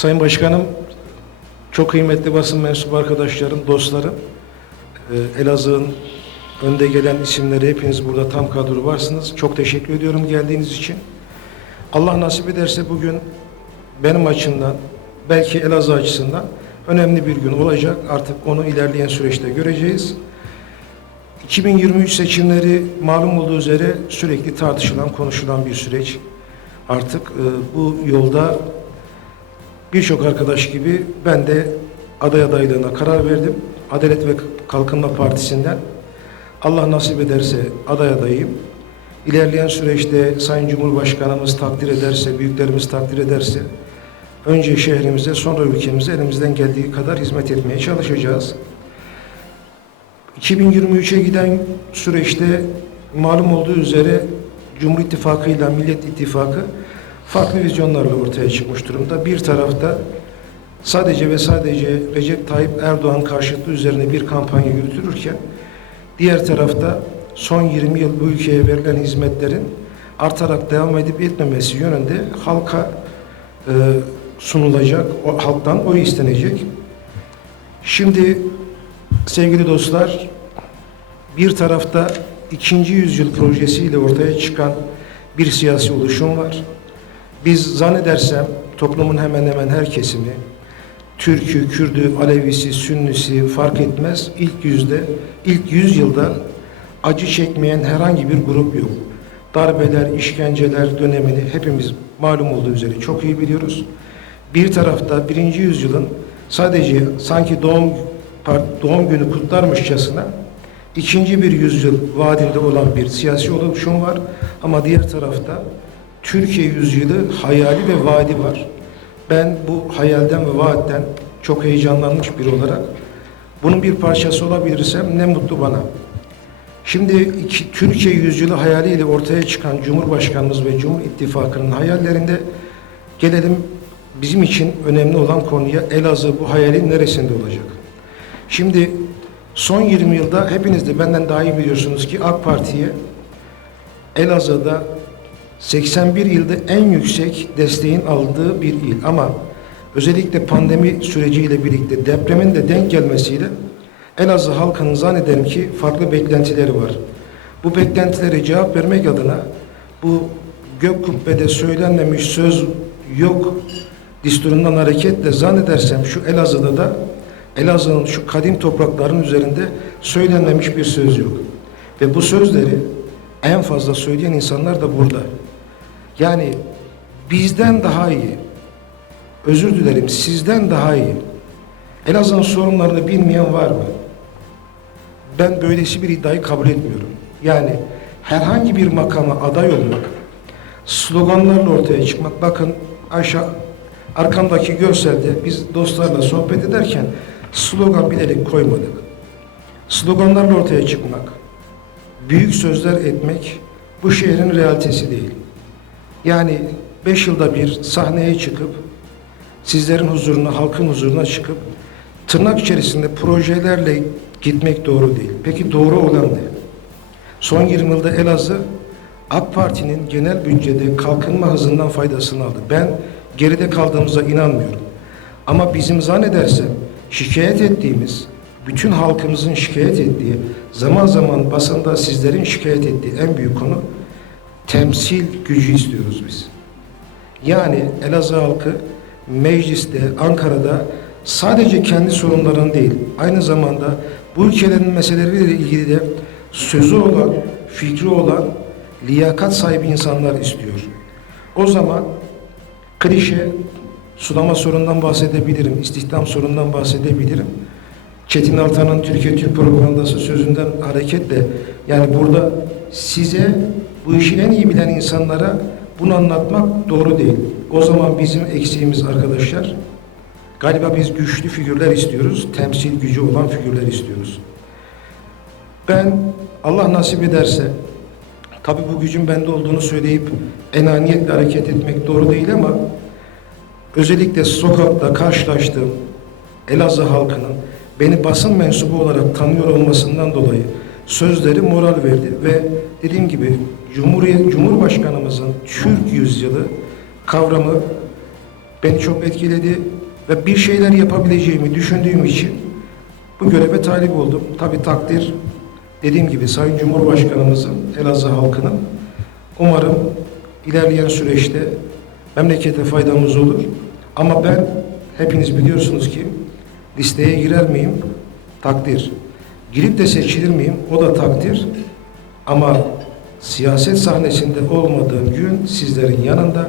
Sayın Başkanım, çok kıymetli basın mensubu arkadaşlarım, dostlarım, e, Elazığ'ın önde gelen isimleri hepiniz burada tam kadro varsınız. Çok teşekkür ediyorum geldiğiniz için. Allah nasip ederse bugün benim açımdan, belki Elazığ açısından önemli bir gün olacak. Artık onu ilerleyen süreçte göreceğiz. 2023 seçimleri malum olduğu üzere sürekli tartışılan, konuşulan bir süreç. Artık e, bu yolda birçok arkadaş gibi ben de aday adaylığına karar verdim. Adalet ve Kalkınma Partisi'nden Allah nasip ederse aday adayım. İlerleyen süreçte Sayın Cumhurbaşkanımız takdir ederse, büyüklerimiz takdir ederse önce şehrimize sonra ülkemize elimizden geldiği kadar hizmet etmeye çalışacağız. 2023'e giden süreçte malum olduğu üzere Cumhur İttifakı ile Millet İttifakı farklı vizyonlarla ortaya çıkmış durumda. Bir tarafta sadece ve sadece Recep Tayyip Erdoğan karşıtlığı üzerine bir kampanya yürütülürken diğer tarafta son 20 yıl bu ülkeye verilen hizmetlerin artarak devam edip etmemesi yönünde halka e, sunulacak, o, halktan oy istenecek. Şimdi sevgili dostlar, bir tarafta ikinci yüzyıl projesiyle ortaya çıkan bir siyasi oluşum var. Biz zannedersem toplumun hemen hemen her kesimi, Türk'ü, Kürd'ü, Alevisi, Sünnisi fark etmez. İlk yüzde, ilk yüzyılda acı çekmeyen herhangi bir grup yok. Darbeler, işkenceler dönemini hepimiz malum olduğu üzere çok iyi biliyoruz. Bir tarafta birinci yüzyılın sadece sanki doğum doğum günü kutlarmışçasına ikinci bir yüzyıl vaadinde olan bir siyasi oluşum var. Ama diğer tarafta Türkiye yüzyılı hayali ve vaadi var. Ben bu hayalden ve vaatten çok heyecanlanmış biri olarak bunun bir parçası olabilirsem ne mutlu bana. Şimdi iki, Türkiye yüzyılı hayaliyle ortaya çıkan Cumhurbaşkanımız ve Cumhur İttifakı'nın hayallerinde gelelim bizim için önemli olan konuya Elazığ bu hayalin neresinde olacak? Şimdi son 20 yılda hepiniz de benden daha iyi biliyorsunuz ki AK Parti'ye Elazığ'da 81 yılda en yüksek desteğin aldığı bir il ama özellikle pandemi süreciyle birlikte depremin de denk gelmesiyle Elazığ halkının zannederim ki farklı beklentileri var. Bu beklentilere cevap vermek adına bu gök kubbede söylenmemiş söz yok disturundan hareketle zannedersem şu Elazığ'da da Elazığ'ın şu kadim toprakların üzerinde söylenmemiş bir söz yok. Ve bu sözleri en fazla söyleyen insanlar da burada. Yani bizden daha iyi, özür dilerim sizden daha iyi. Elazığ'ın sorunlarını bilmeyen var mı? Ben böylesi bir iddiayı kabul etmiyorum. Yani herhangi bir makama aday olmak, sloganlarla ortaya çıkmak, bakın aşağı arkamdaki görselde biz dostlarla sohbet ederken slogan bilerek koymadık. Sloganlarla ortaya çıkmak, büyük sözler etmek bu şehrin realitesi değil. Yani beş yılda bir sahneye çıkıp sizlerin huzuruna, halkın huzuruna çıkıp tırnak içerisinde projelerle gitmek doğru değil. Peki doğru olan ne? Son 20 yılda Elazığ AK Parti'nin genel bütçede kalkınma hızından faydasını aldı. Ben geride kaldığımıza inanmıyorum. Ama bizim zannedersem şikayet ettiğimiz, bütün halkımızın şikayet ettiği, zaman zaman basında sizlerin şikayet ettiği en büyük konu temsil gücü istiyoruz biz. Yani Elazığ halkı mecliste, Ankara'da sadece kendi sorunlarını değil, aynı zamanda bu ülkelerin meseleleriyle ilgili de sözü olan, fikri olan, liyakat sahibi insanlar istiyor. O zaman klişe sulama sorundan bahsedebilirim, istihdam sorundan bahsedebilirim. Çetin Altan'ın Türkiye Türk propagandası sözünden hareketle yani burada size bu işi en iyi bilen insanlara bunu anlatmak doğru değil. O zaman bizim eksiğimiz arkadaşlar galiba biz güçlü figürler istiyoruz, temsil gücü olan figürler istiyoruz. Ben Allah nasip ederse tabi bu gücün bende olduğunu söyleyip enaniyetle hareket etmek doğru değil ama özellikle sokakta karşılaştığım Elazığ halkının beni basın mensubu olarak tanıyor olmasından dolayı sözleri moral verdi ve dediğim gibi Cumhuriyet Cumhurbaşkanımızın Türk yüzyılı kavramı beni çok etkiledi ve bir şeyler yapabileceğimi düşündüğüm için bu göreve talip oldum. Tabi takdir dediğim gibi Sayın Cumhurbaşkanımızın, Elazığ halkının umarım ilerleyen süreçte memlekete faydamız olur. Ama ben hepiniz biliyorsunuz ki listeye girer miyim? Takdir. Girip de seçilir miyim? O da takdir. Ama siyaset sahnesinde olmadığım gün sizlerin yanında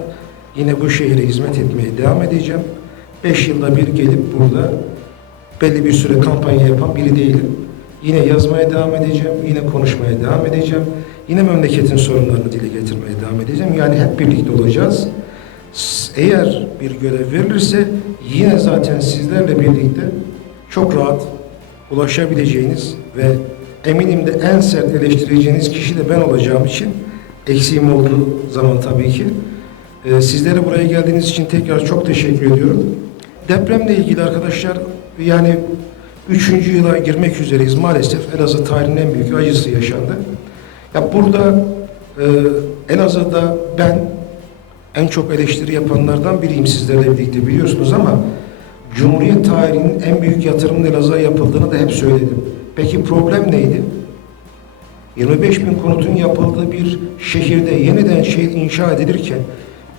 yine bu şehre hizmet etmeye devam edeceğim. Beş yılda bir gelip burada belli bir süre kampanya yapan biri değilim. Yine yazmaya devam edeceğim, yine konuşmaya devam edeceğim. Yine memleketin sorunlarını dile getirmeye devam edeceğim. Yani hep birlikte olacağız. Eğer bir görev verilirse yine zaten sizlerle birlikte çok rahat ulaşabileceğiniz ve eminim de en sert eleştireceğiniz kişi de ben olacağım için eksiğim olduğu zaman tabii ki e, sizlere buraya geldiğiniz için tekrar çok teşekkür ediyorum. Depremle ilgili arkadaşlar yani üçüncü yıla girmek üzereyiz maalesef Elazığ tarihinin en büyük acısı yaşandı. Ya burada e, Elazığ'da ben en çok eleştiri yapanlardan biriyim sizlerle birlikte biliyorsunuz ama Cumhuriyet tarihinin en büyük yatırımın Elazığ'a yapıldığını da hep söyledim. Peki problem neydi? 25 bin konutun yapıldığı bir şehirde yeniden şehir inşa edilirken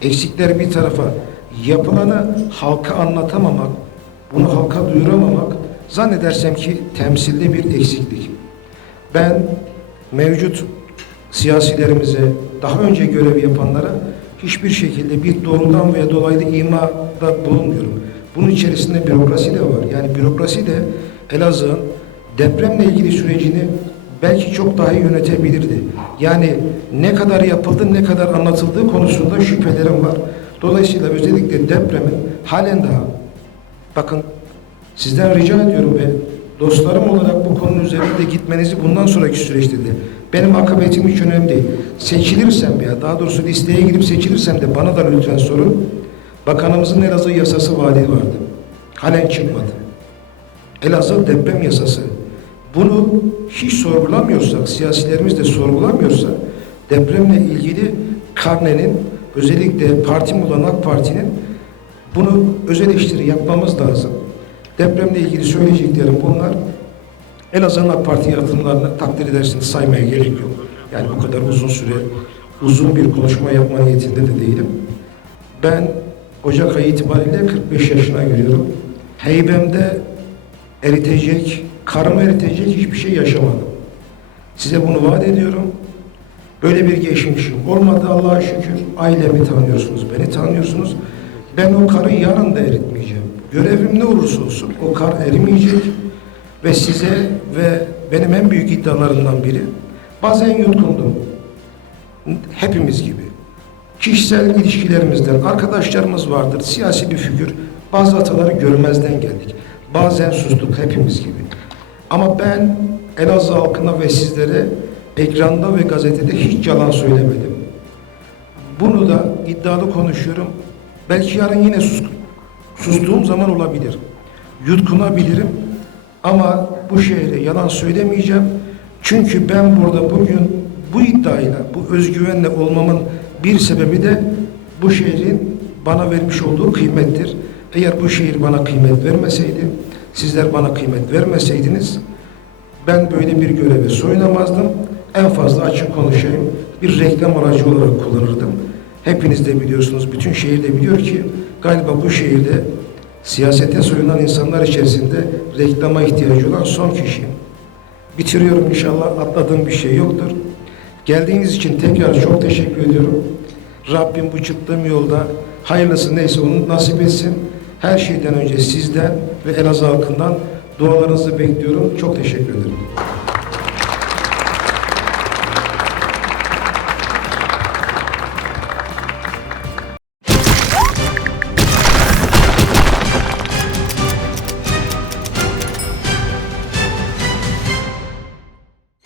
eksikler bir tarafa yapılanı halka anlatamamak, bunu halka duyuramamak zannedersem ki temsilde bir eksiklik. Ben mevcut siyasilerimize, daha önce görev yapanlara hiçbir şekilde bir doğrudan veya dolaylı imada bulunmuyorum. Bunun içerisinde bürokrasi de var. Yani bürokrasi de Elazığ'ın depremle ilgili sürecini belki çok daha iyi yönetebilirdi. Yani ne kadar yapıldı, ne kadar anlatıldığı konusunda şüphelerim var. Dolayısıyla özellikle depremin halen daha bakın sizden rica ediyorum ve dostlarım olarak bu konunun üzerinde gitmenizi bundan sonraki süreçte de benim akıbetim hiç önemli değil. Seçilirsem ya daha doğrusu listeye girip seçilirsem de bana da lütfen sorun. Bakanımızın Elazığ yasası vaadi vardı. Halen çıkmadı. Elazığ deprem yasası. Bunu hiç sorgulamıyorsak, siyasilerimiz de sorgulamıyorsa depremle ilgili karnenin özellikle partim olan AK Parti'nin bunu öz eleştiri yapmamız lazım. Depremle ilgili söyleyeceklerim bunlar. Elazığ'ın AK Parti yatırımlarını takdir edersiniz saymaya gerek yok. Yani bu kadar uzun süre uzun bir konuşma yapma niyetinde de değilim. Ben Ocak ayı itibariyle 45 yaşına giriyorum. Heybemde eritecek, karımı eritecek hiçbir şey yaşamadım. Size bunu vaat ediyorum. Böyle bir geçmişim olmadı Allah'a şükür. Ailemi tanıyorsunuz, beni tanıyorsunuz. Ben o karı yarın da eritmeyeceğim. Görevim ne olursa olsun o kar erimeyecek. Ve size ve benim en büyük iddialarından biri bazen yutkundum. Hepimiz gibi. Kişisel ilişkilerimizden arkadaşlarımız vardır, siyasi bir figür. Bazı hataları görmezden geldik. Bazen sustuk hepimiz gibi. Ama ben Elazığ halkına ve sizlere ekranda ve gazetede hiç yalan söylemedim. Bunu da iddialı konuşuyorum. Belki yarın yine sus, sustuğum zaman olabilir. Yutkunabilirim. Ama bu şehre yalan söylemeyeceğim. Çünkü ben burada bugün bu iddiayla, bu özgüvenle olmamın bir sebebi de bu şehrin bana vermiş olduğu kıymettir. Eğer bu şehir bana kıymet vermeseydi, sizler bana kıymet vermeseydiniz, ben böyle bir göreve soyunamazdım. En fazla açık konuşayım, bir reklam aracı olarak kullanırdım. Hepiniz de biliyorsunuz, bütün şehir de biliyor ki galiba bu şehirde siyasete soyunan insanlar içerisinde reklama ihtiyacı olan son kişiyim. Bitiriyorum inşallah, atladığım bir şey yoktur. Geldiğiniz için tekrar çok teşekkür ediyorum. Rabbim bu çıktığım yolda hayırlısı neyse onu nasip etsin. Her şeyden önce sizden ve Elazığ halkından dualarınızı bekliyorum. Çok teşekkür ederim.